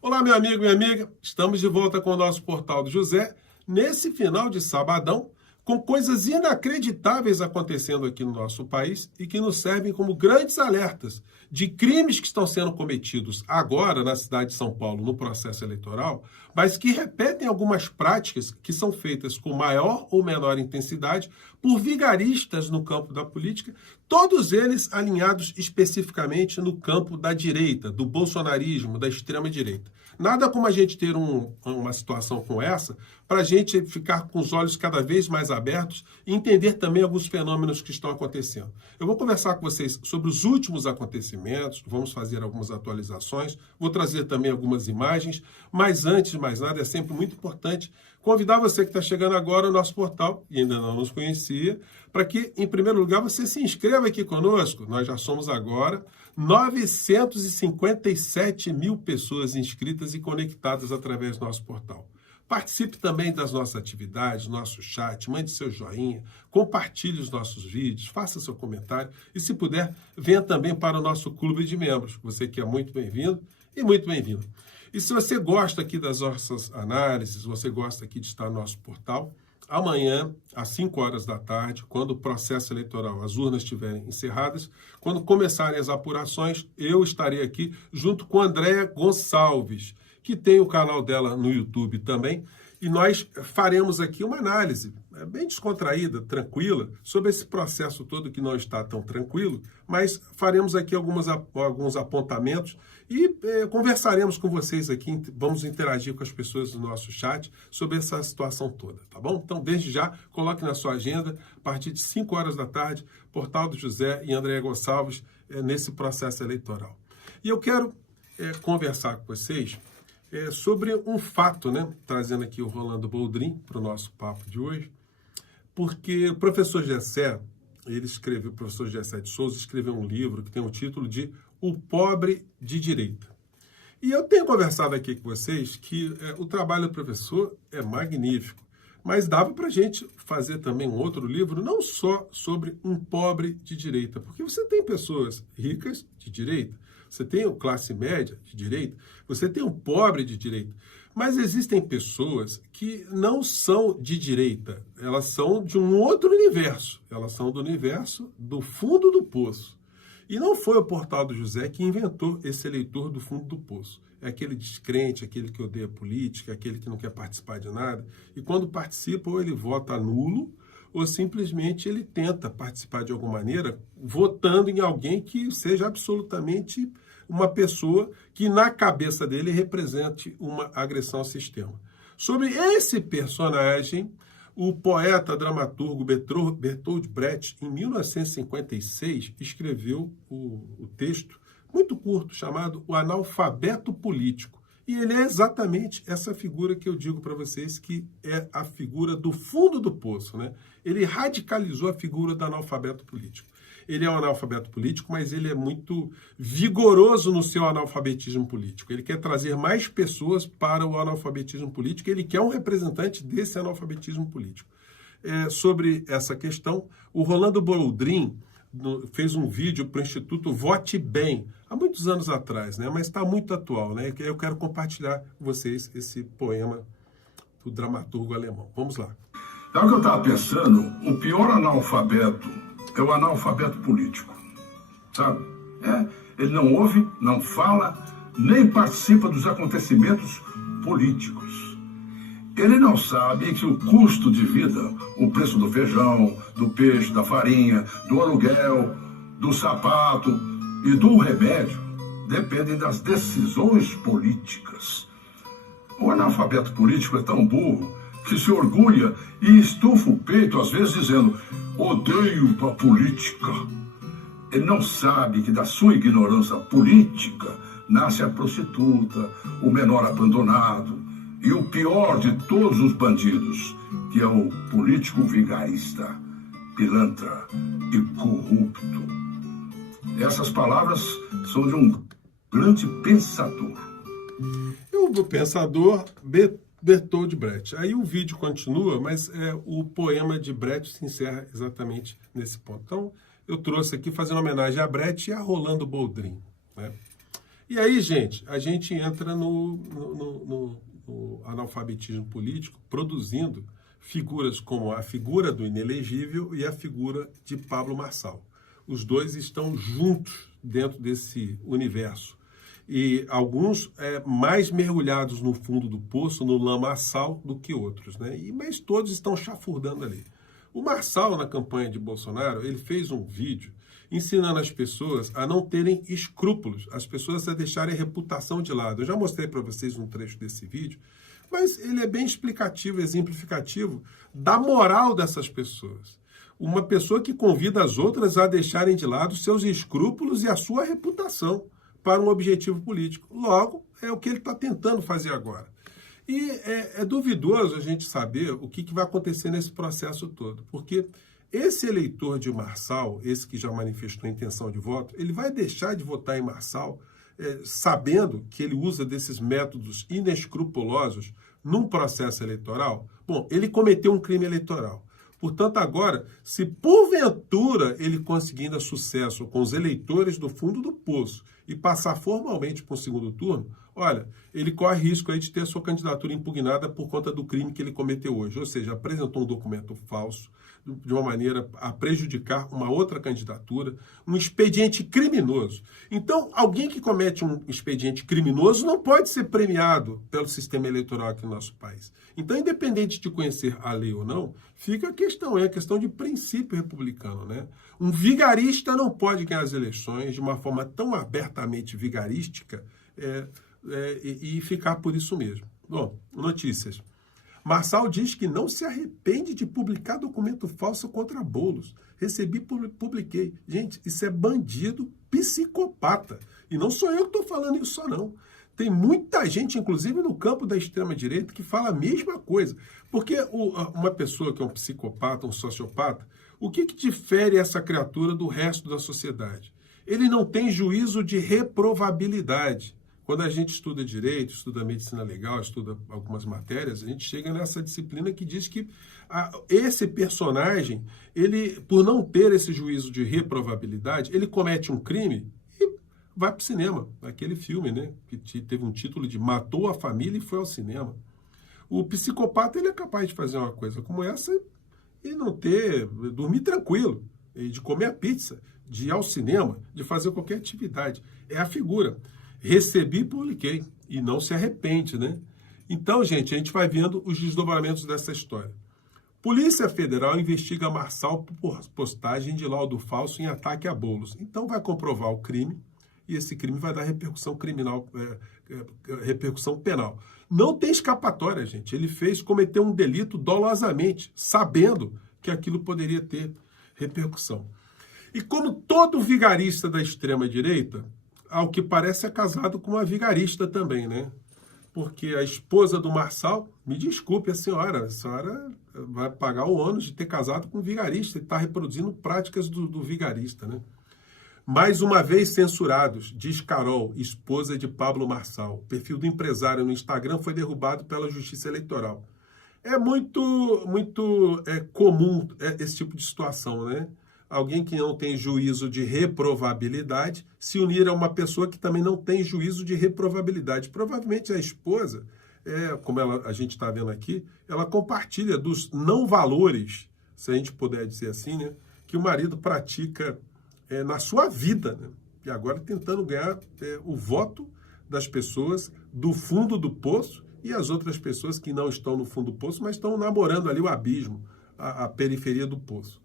Olá, meu amigo, minha amiga. Estamos de volta com o nosso Portal do José, nesse final de sabadão, com coisas inacreditáveis acontecendo aqui no nosso país e que nos servem como grandes alertas de crimes que estão sendo cometidos agora na cidade de São Paulo, no processo eleitoral, mas que repetem algumas práticas que são feitas com maior ou menor intensidade por vigaristas no campo da política, todos eles alinhados especificamente no campo da direita, do bolsonarismo, da extrema-direita. Nada como a gente ter uma situação como essa para a gente ficar com os olhos cada vez mais abertos e entender também alguns fenômenos que estão acontecendo. Eu vou conversar com vocês sobre os últimos acontecimentos, vamos fazer algumas atualizações, vou trazer também algumas imagens, mas antes de mais nada, é sempre muito importante convidar você que está chegando agora ao nosso portal e ainda não nos conhecia, para que, em primeiro lugar, você se inscreva aqui conosco. Nós já somos agora 957 mil pessoas inscritas e conectadas através do nosso portal. Participe também das nossas atividades, nosso chat, mande seu joinha, compartilhe os nossos vídeos, faça seu comentário e, se puder, venha também para o nosso clube de membros. Você que é muito bem-vindo e muito bem-vindo. E se você gosta aqui das nossas análises, você gosta aqui de estar no nosso portal, amanhã, às 5 horas da tarde, quando o processo eleitoral, as urnas estiverem encerradas, quando começarem as apurações, eu estarei aqui junto com a Andréa Gonçalves, que tem o canal dela no YouTube também, e nós faremos aqui uma análise bem descontraída, tranquila, sobre esse processo todo que não está tão tranquilo, mas faremos aqui alguns apontamentos e conversaremos com vocês aqui, vamos interagir com as pessoas do nosso chat sobre essa situação toda, tá bom? Então, desde já, coloque na sua agenda, a partir de 5 horas da tarde, Portal do José e Andréa Gonçalves nesse processo eleitoral. E eu quero conversar com vocês sobre um fato, né? Trazendo aqui o Rolando Boldrin para o nosso papo de hoje, porque o professor Gessé, o professor Gessé de Souza escreveu um livro que tem o título de O Pobre de Direita. E eu tenho conversado aqui com vocês que o trabalho do professor é magnífico, mas dava para a gente fazer também um outro livro, não só sobre um pobre de direita, porque você tem pessoas ricas de direita, você tem o classe média de direita, você tem o pobre de direita, mas existem pessoas que não são de direita, elas são de um outro universo, elas são do universo do fundo do poço. E não foi o Portal do José que inventou esse eleitor do fundo do poço. É aquele descrente, aquele que odeia política, aquele que não quer participar de nada, e quando participa ou ele vota nulo, ou simplesmente ele tenta participar de alguma maneira, votando em alguém que seja absolutamente uma pessoa que na cabeça dele represente uma agressão ao sistema. Sobre esse personagem, o poeta dramaturgo Bertolt Brecht, em 1956, escreveu o texto muito curto chamado O Analfabeto Político. E ele é exatamente essa figura que eu digo para vocês que é a figura do fundo do poço, né? Ele radicalizou a figura do analfabeto político. Ele é um analfabeto político, mas ele é muito vigoroso no seu analfabetismo político. Ele quer trazer mais pessoas para o analfabetismo político, ele quer um representante desse analfabetismo político. Sobre essa questão, o Rolando Boldrin fez um vídeo para o Instituto Vote Bem, há muitos anos atrás, né? Mas está muito atual, né? Eu quero compartilhar com vocês esse poema do dramaturgo alemão. Vamos lá. É o que eu estava pensando, o pior analfabeto é o analfabeto político, sabe? Ele não ouve, não fala, nem participa dos acontecimentos políticos. Ele não sabe que o custo de vida, o preço do feijão, do peixe, da farinha, do aluguel, do sapato e do remédio dependem das decisões políticas. O analfabeto político é tão burro que se orgulha e estufa o peito, às vezes dizendo: odeio a política. Ele não sabe que da sua ignorância política nasce a prostituta, o menor abandonado e o pior de todos os bandidos, que é o político vigarista, pilantra e corrupto. Essas palavras são de um grande pensador. O pensador Bertolt Brecht. Aí o vídeo continua, mas o poema de Brecht se encerra exatamente nesse ponto. Então, eu trouxe aqui fazendo homenagem a Brecht e a Rolando Boldrin, né? E aí, gente, a gente entra no analfabetismo político, produzindo figuras como a figura do inelegível e a figura de Pablo Marçal. Os dois estão juntos dentro desse universo. E alguns mais mergulhados no fundo do poço, no lamaçal, do que outros, né? Mas todos estão chafurdando ali. O Marçal, na campanha de Bolsonaro, ele fez um vídeo ensinando as pessoas a não terem escrúpulos, as pessoas a deixarem a reputação de lado. Eu já mostrei para vocês um trecho desse vídeo, mas ele é bem explicativo, exemplificativo da moral dessas pessoas. Uma pessoa que convida as outras a deixarem de lado seus escrúpulos e a sua reputação para um objetivo político. Logo, é o que ele está tentando fazer agora. E é duvidoso a gente saber o que vai acontecer nesse processo todo, porque esse eleitor de Marçal, esse que já manifestou a intenção de voto, ele vai deixar de votar em Marçal sabendo que ele usa desses métodos inescrupulosos num processo eleitoral? Bom, ele cometeu um crime eleitoral. Portanto, agora, se porventura ele conseguir sucesso com os eleitores do fundo do poço e passar formalmente para o segundo turno, olha, ele corre risco aí de ter a sua candidatura impugnada por conta do crime que ele cometeu hoje. Ou seja, apresentou um documento falso, de uma maneira a prejudicar uma outra candidatura, um expediente criminoso. Então, alguém que comete um expediente criminoso não pode ser premiado pelo sistema eleitoral aqui no nosso país. Então, independente de conhecer a lei ou não, fica a questão, é a questão de princípio republicano, né? Um vigarista não pode ganhar as eleições de uma forma tão abertamente vigarística e ficar por isso mesmo. Bom, notícias. Marçal diz que não se arrepende de publicar documento falso contra Boulos. Recebi, publiquei. Gente, isso é bandido psicopata. E não sou eu que estou falando isso só, não. Tem muita gente, inclusive no campo da extrema-direita, que fala a mesma coisa. Porque uma pessoa que é um psicopata, um sociopata, o que difere essa criatura do resto da sociedade? Ele não tem juízo de reprovabilidade. Quando a gente estuda direito, estuda medicina legal, estuda algumas matérias, a gente chega nessa disciplina que diz que esse personagem, ele, por não ter esse juízo de reprovabilidade, ele comete um crime e vai para o cinema. Aquele filme, né, que teve um título de Matou a Família e foi ao cinema. O psicopata, ele é capaz de fazer uma coisa como essa e não dormir tranquilo, e de comer a pizza, de ir ao cinema, de fazer qualquer atividade. É a figura. Recebi e publiquei. E não se arrepende, né? Então, gente, a gente vai vendo os desdobramentos dessa história. Polícia Federal investiga Marçal por postagem de laudo falso em ataque a Boulos. Então vai comprovar o crime e esse crime vai dar repercussão criminal, repercussão penal. Não tem escapatória, gente. Ele cometeu um delito dolosamente, sabendo que aquilo poderia ter repercussão. E como todo vigarista da extrema-direita, ao que parece é casado com uma vigarista também, né? Porque a esposa do Marçal, me desculpe a senhora vai pagar o ônus de ter casado com um vigarista e está reproduzindo práticas do vigarista, né? Mais uma vez censurados, diz Carol, esposa de Pablo Marçal. O perfil do empresário no Instagram foi derrubado pela Justiça Eleitoral. É muito comum esse tipo de situação, né? Alguém que não tem juízo de reprovabilidade se unir a uma pessoa que também não tem juízo de reprovabilidade. Provavelmente a esposa, como a gente está vendo aqui, ela compartilha dos não valores, se a gente puder dizer assim, né, que o marido pratica na sua vida, né? E agora tentando ganhar o voto das pessoas do fundo do poço e as outras pessoas que não estão no fundo do poço, mas estão namorando ali o abismo, a periferia do poço.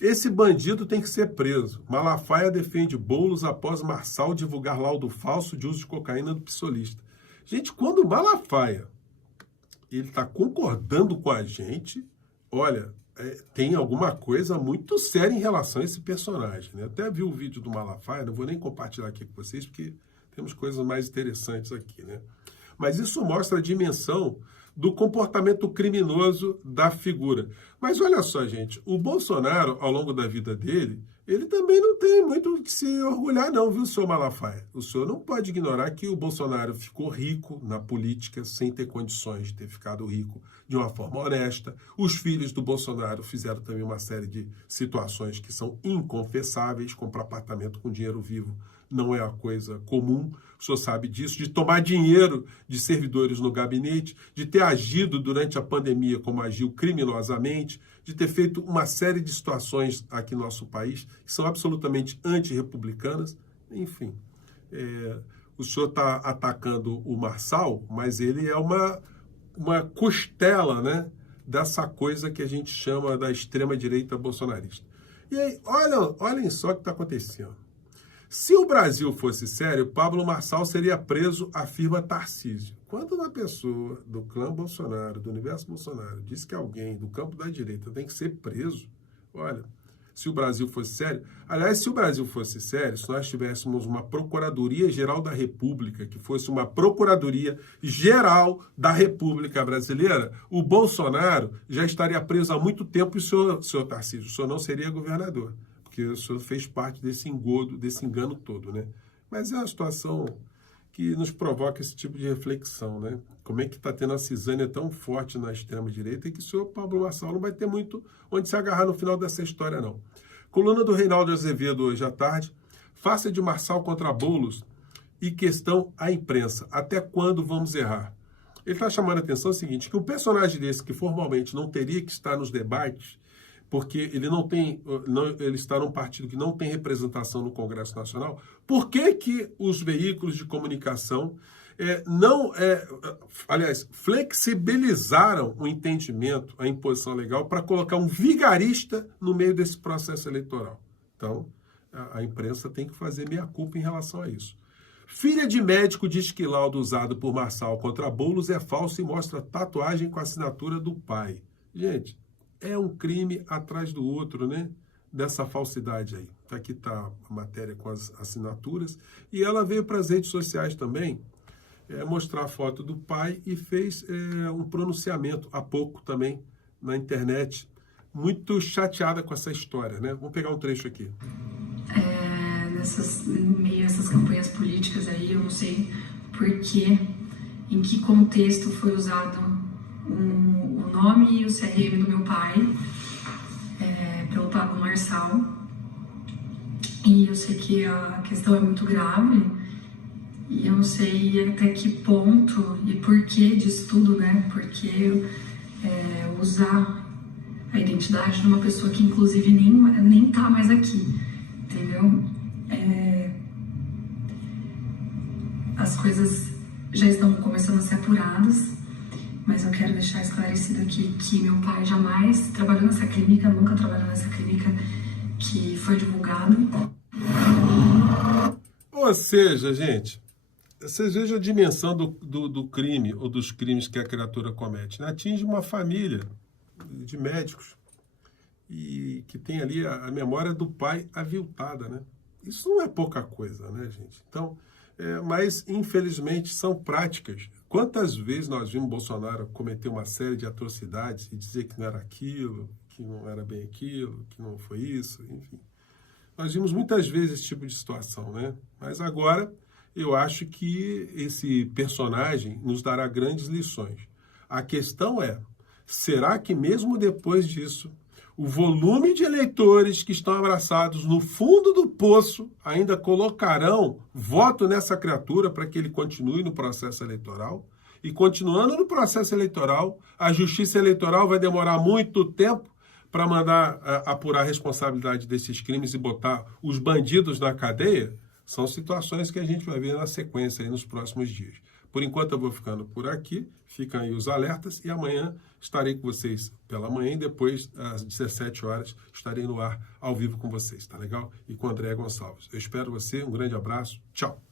Esse bandido tem que ser preso. Malafaia defende Boulos após Marçal divulgar laudo falso de uso de cocaína do psolista. Gente, quando o Malafaia ele está concordando com a gente, olha, tem alguma coisa muito séria em relação a esse personagem, né? Até vi o vídeo do Malafaia, não vou nem compartilhar aqui com vocês, porque temos coisas mais interessantes aqui, né? Mas isso mostra a dimensão do comportamento criminoso da figura. Mas olha só, gente, o Bolsonaro, ao longo da vida dele, ele também não tem muito o que se orgulhar não, viu, senhor Malafaia? O senhor não pode ignorar que o Bolsonaro ficou rico na política sem ter condições de ter ficado rico de uma forma honesta. Os filhos do Bolsonaro fizeram também uma série de situações que são inconfessáveis, comprar apartamento com dinheiro vivo não é a coisa comum, o senhor sabe disso, de tomar dinheiro de servidores no gabinete, de ter agido durante a pandemia como agiu criminosamente, de ter feito uma série de situações aqui no nosso país que são absolutamente antirrepublicanas, enfim. O senhor está atacando o Marçal, mas ele é uma costela, né, dessa coisa que a gente chama da extrema-direita bolsonarista. E aí, olhem só o que está acontecendo. Se o Brasil fosse sério, Pablo Marçal seria preso, afirma Tarcísio. Quando uma pessoa do clã Bolsonaro, do universo Bolsonaro, diz que alguém do campo da direita tem que ser preso, olha, se o Brasil fosse sério... Aliás, se o Brasil fosse sério, se nós tivéssemos uma Procuradoria-Geral da República, que fosse uma Procuradoria-Geral da República Brasileira, o Bolsonaro já estaria preso há muito tempo e o senhor Tarcísio, o senhor não seria governador, porque o senhor fez parte desse engodo, desse engano todo, né? Mas é uma situação que nos provoca esse tipo de reflexão, né? Como é que está tendo a cisânia tão forte na extrema-direita e que o senhor Pablo Marçal não vai ter muito onde se agarrar no final dessa história, não. Coluna do Reinaldo Azevedo hoje à tarde. Face de Marçal contra Boulos e questão à imprensa. Até quando vamos errar? Ele está chamando a atenção o seguinte, que um personagem desse que formalmente não teria que estar nos debates, porque ele ele está num partido que não tem representação no Congresso Nacional, por que os veículos de comunicação flexibilizaram o entendimento, a imposição legal, para colocar um vigarista no meio desse processo eleitoral? Então, a imprensa tem que fazer meia-culpa em relação a isso. Filha de médico diz que laudo usado por Marçal contra Boulos é falso e mostra tatuagem com a assinatura do pai. Gente, é um crime atrás do outro, né? Dessa falsidade aí. Aqui está a matéria com as assinaturas. E ela veio para as redes sociais também mostrar a foto do pai e fez um pronunciamento há pouco também na internet. Muito chateada com essa história, né? Vamos pegar um trecho aqui. Meio essas campanhas políticas aí, eu não sei porquê, em que contexto foi usado o nome e o CRM do meu pai pelo Pablo Marçal, e eu sei que a questão é muito grave e eu não sei até que ponto e porquê disso tudo, né? Porque usar a identidade de uma pessoa que inclusive nem tá mais aqui, entendeu? As coisas já estão começando a ser apuradas, mas eu quero deixar esclarecido aqui que meu pai jamais trabalhou nessa clínica, nunca trabalhou nessa clínica que foi divulgado. Ou seja, gente, vocês vejam a dimensão do crime ou dos crimes que a criatura comete, né? Atinge uma família de médicos e que tem ali a memória do pai aviltada, né? Isso não é pouca coisa, né, gente? Então, mas infelizmente são práticas. Quantas vezes nós vimos Bolsonaro cometer uma série de atrocidades e dizer que não era aquilo, que não era bem aquilo, que não foi isso, enfim. Nós vimos muitas vezes esse tipo de situação, né? Mas agora eu acho que esse personagem nos dará grandes lições. A questão é, será que mesmo depois disso, o volume de eleitores que estão abraçados no fundo do poço ainda colocarão voto nessa criatura para que ele continue no processo eleitoral? E continuando no processo eleitoral, a justiça eleitoral vai demorar muito tempo para mandar apurar a responsabilidade desses crimes e botar os bandidos na cadeia? São situações que a gente vai ver na sequência aí nos próximos dias. Por enquanto eu vou ficando por aqui, ficam aí os alertas e amanhã estarei com vocês pela manhã e depois às 17 horas estarei no ar ao vivo com vocês, tá legal? E com o André Gonçalves. Eu espero você, um grande abraço, tchau!